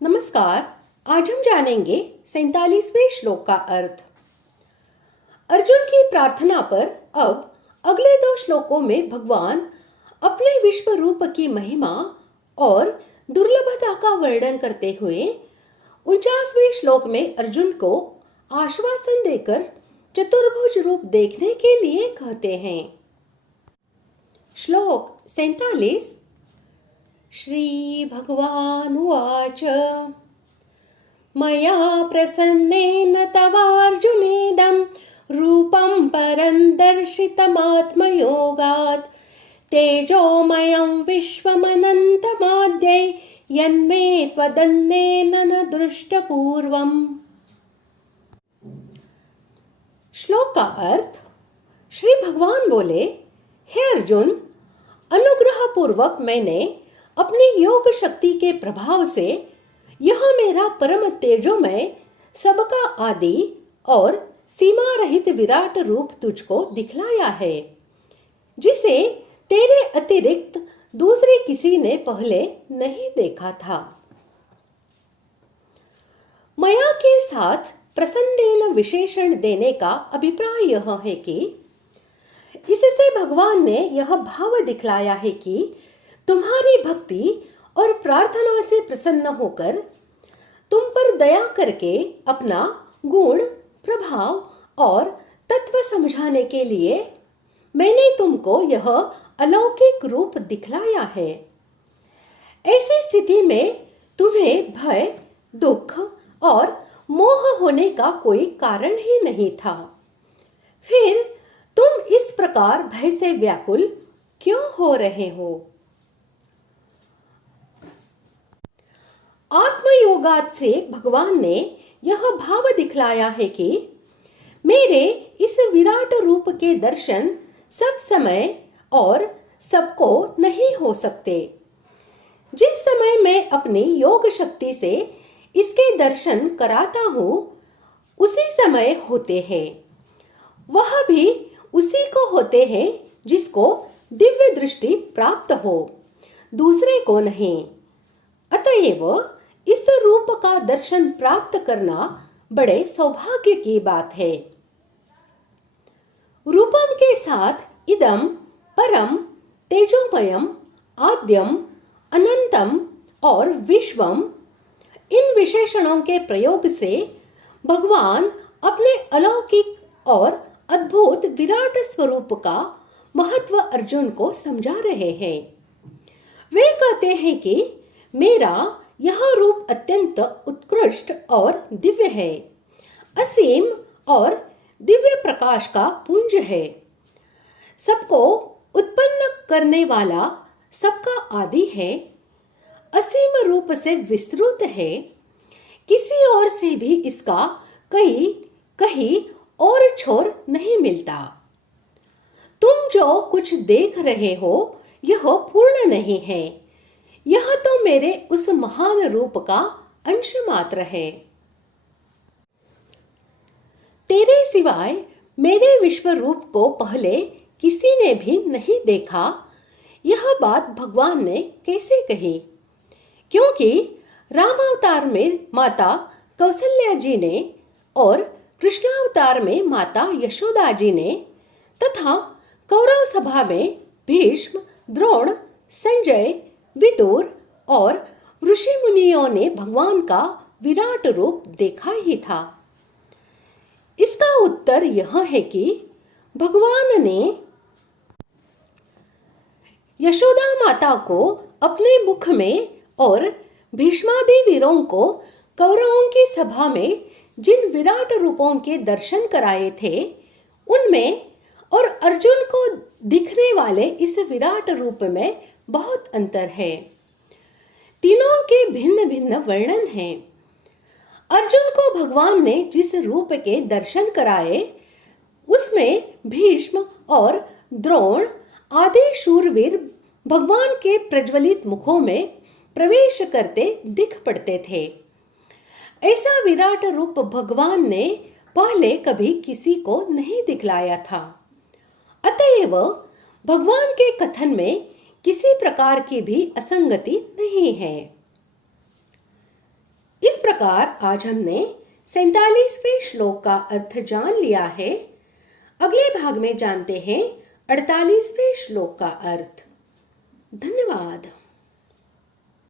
नमस्कार। आज हम जानेंगे 47वें श्लोक का अर्थ। अर्जुन की प्रार्थना पर अब अगले दो श्लोकों में भगवान अपने विश्व रूप की महिमा और दुर्लभता का वर्णन करते हुए 49वें श्लोक में अर्जुन को आश्वासन देकर चतुर्भुज रूप देखने के लिए कहते हैं। श्लोक 47। श्री भगवानुवाच मया प्रसन्नेन तवार्जुनेदं रूपं परं दर्शितमात्मयोगात् तेजोमयं विश्वमनन्तमाद्यै यन्मे त्वदन्येन न दृष्टपूर्वम्। श्लोक का अर्थ। श्री भगवान बोले, हे अर्जुन, अनुग्रह पूर्वक मैंने अपनी योग शक्ति के प्रभाव से यह मेरा परम तेजोमय, सबका आदि और सीमा रहित विराट रूप तुझको दिखलाया है, जिसे तेरे अतिरिक्त दूसरे किसी ने पहले नहीं देखा था। मया के साथ प्रसन्नेन विशेषण देने का अभिप्राय यह है कि इससे भगवान ने यह भाव दिखलाया है कि तुम्हारी भक्ति और प्रार्थना से प्रसन्न होकर तुम पर दया करके अपना गुण, प्रभाव और तत्व समझाने के लिए मैंने तुमको यह अलौकिक रूप दिखलाया है। ऐसी स्थिति में तुम्हें भय, दुख और मोह होने का कोई कारण ही नहीं था। फिर तुम इस प्रकार भय से व्याकुल क्यों हो रहे हो? आत्मयोगात से भगवान ने यह भाव दिखलाया है कि मेरे इस विराट रूप के दर्शन सब समय और सबको नहीं हो सकते। जिस समय मैं अपनी योग शक्ति से इसके दर्शन कराता हूँ, उसी समय होते हैं। वह भी उसी को होते हैं जिसको दिव्य दृष्टि प्राप्त हो, दूसरे को नहीं। अतएव इस रूप का दर्शन प्राप्त करना बड़े सौभाग्य की बात है। रूपम के साथ इदम, परम, तेजोमयम, आद्यम, अनंतम और विश्वम, इन विशेषणों के प्रयोग से भगवान अपने अलौकिक और अद्भुत विराट स्वरूप का महत्व अर्जुन को समझा रहे हैं। वे कहते हैं कि मेरा यह रूप अत्यंत उत्कृष्ट और दिव्य है, असीम और दिव्य प्रकाश का पुंज है, सबको उत्पन्न करने वाला, सबका आदि है, असीम रूप से विस्तृत है, किसी और से भी इसका कहीं और छोर नहीं मिलता। तुम जो कुछ देख रहे हो यह पूर्ण नहीं है, यह तो मेरे उस महान रूप का अंश मात्र है। तेरे सिवाय मेरे विश्व रूप को पहले किसी ने भी नहीं देखा। यह बात भगवान ने कैसे कही? क्योंकि रामावतार में माता कौशल्या जी ने और कृष्णावतार में माता यशोदा जी ने तथा कौरव सभा में भीष्म, द्रोण, संजय, विदुर और ऋषि मुनियों ने भगवान का विराट रूप देखा ही था। इसका उत्तर यह है कि भगवान ने यशोदा माता को अपने मुख में और भीष्मादि वीरों को कौरवों की सभा में जिन विराट रूपों के दर्शन कराए थे, उनमें और अर्जुन को दिखने वाले इस विराट रूप में बहुत अंतर है। तीनों के भिन्न भिन्न वर्णन हैं। अर्जुन को भगवान ने जिस रूप के दर्शन कराए, उसमें भीष्म और द्रोण आदि शूरवीर भगवान के प्रज्वलित मुखों में प्रवेश करते दिख पड़ते थे। ऐसा विराट रूप भगवान ने पहले कभी किसी को नहीं दिखलाया था। अतएव भगवान के कथन में किसी प्रकार की भी असंगति नहीं है। प्रकार आज हमने 47वें श्लोक का अर्थ जान लिया है। अगले भाग में जानते हैं 48वें श्लोक का अर्थ। धन्यवाद।